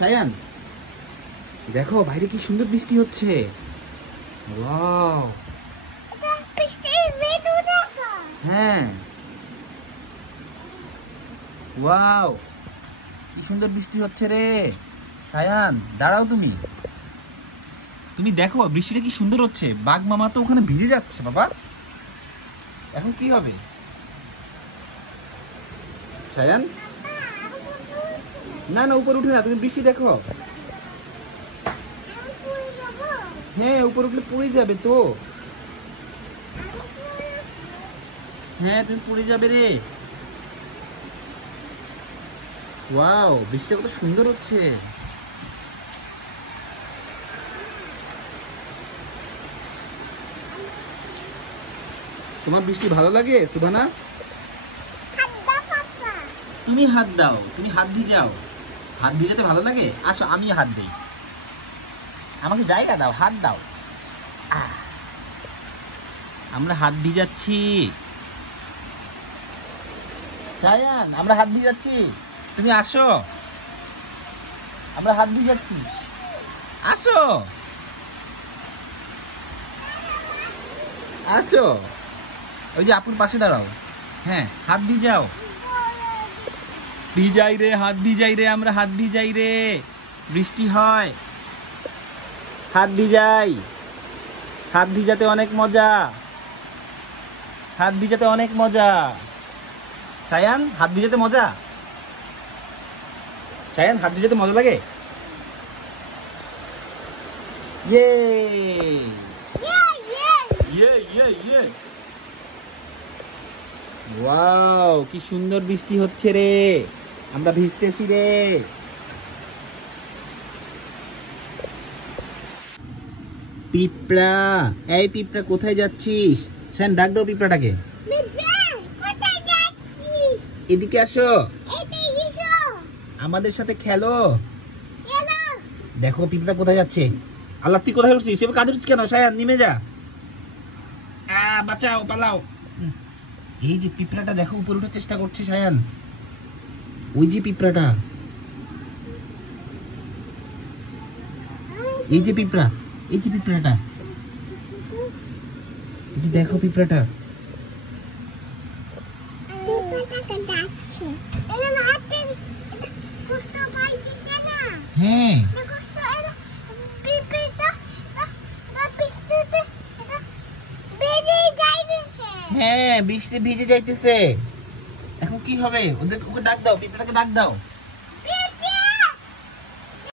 সায়ান দেখো বাইরে কি সুন্দর বৃষ্টি হচ্ছে। ওয়াও হ্যাঁ ওয়াও কি সুন্দর বৃষ্টি হচ্ছে রে। সায়ান দাঁড়াও, তুমি তুমি দেখো বৃষ্টিটা কি সুন্দর হচ্ছে। বাঘ মামা তো ওখানে ভিজে যাচ্ছে বাবা, এখন কি হবে? সায়ান না না উপরে উঠে না, তুমি বৃষ্টি দেখো। হ্যাঁ উপরে উঠলে পড়ে যাবে তো। হ্যাঁ তুমি পড়ে যাবে রে। ওয়াও বৃষ্টিটা কত সুন্দর হচ্ছে। তোমার বৃষ্টি ভালো লাগে সুবানা? তুমি হাত দাও, তুমি হাত ভিজাও। হাত ভিজাতে ভালো লাগে? আসো আমি হাত দিই, আমাকে জায়গা দাও, হাত দাও। আমরা হাত ভিজাচ্ছি সায়ান, আমরা হাত ভিজাচ্ছি, তুমি আসো। আমরা হাত ভিজাচ্ছি, আসো আসো। ওই যে আপুর পাশে দাঁড়াও। হ্যাঁ হাত ভিজাও। ভিজাই রে, হাত ভিজাই রে, আমরা হাত ভিজাই রে। বৃষ্টি হয়, হাত ভিজাই। হাত ভিজাতে অনেক মজা, হাত ভিজাতে অনেক মজা। সায়ান হাত ভিজাতে মজা? সায়ান হাত ভিজাতে মজা লাগে? ইয়ে ইয়ে ইয়ে ইয়ে। ওয়াও কি সুন্দর বৃষ্টি হচ্ছে রে, আমরা ভিজতেছি রে। পিঁপড়া, এই পিঁপড়া কোথায় যাচ্ছিস? সায়ান ডাক দাও পিঁপড়াটাকে। এদিকে আসো, আমাদের সাথে খেলো। দেখো পিঁপড়া কোথায় যাচ্ছে। আল্লাহ তুই কোথায় উঠছিস? এবার কাঁদছিস কেন? সায়ান নেমে যা, বাঁচাও পালাও। এই যে পিঁপড়াটা দেখো উপরে উঠার চেষ্টা করছে সায়ান, ওই যে পিঁপড়াটা, এই যে পিঁপড়া, এই যে পিঁপড়াটা, এই যে দেখো পিঁপড়াটা। হ্যাঁ হ্যাঁ বৃষ্টি ভিজে যাইতেছে, এখন কি হবে? ওকে ডাক দাও, পিঁপড়াটাকে ডাক দাও।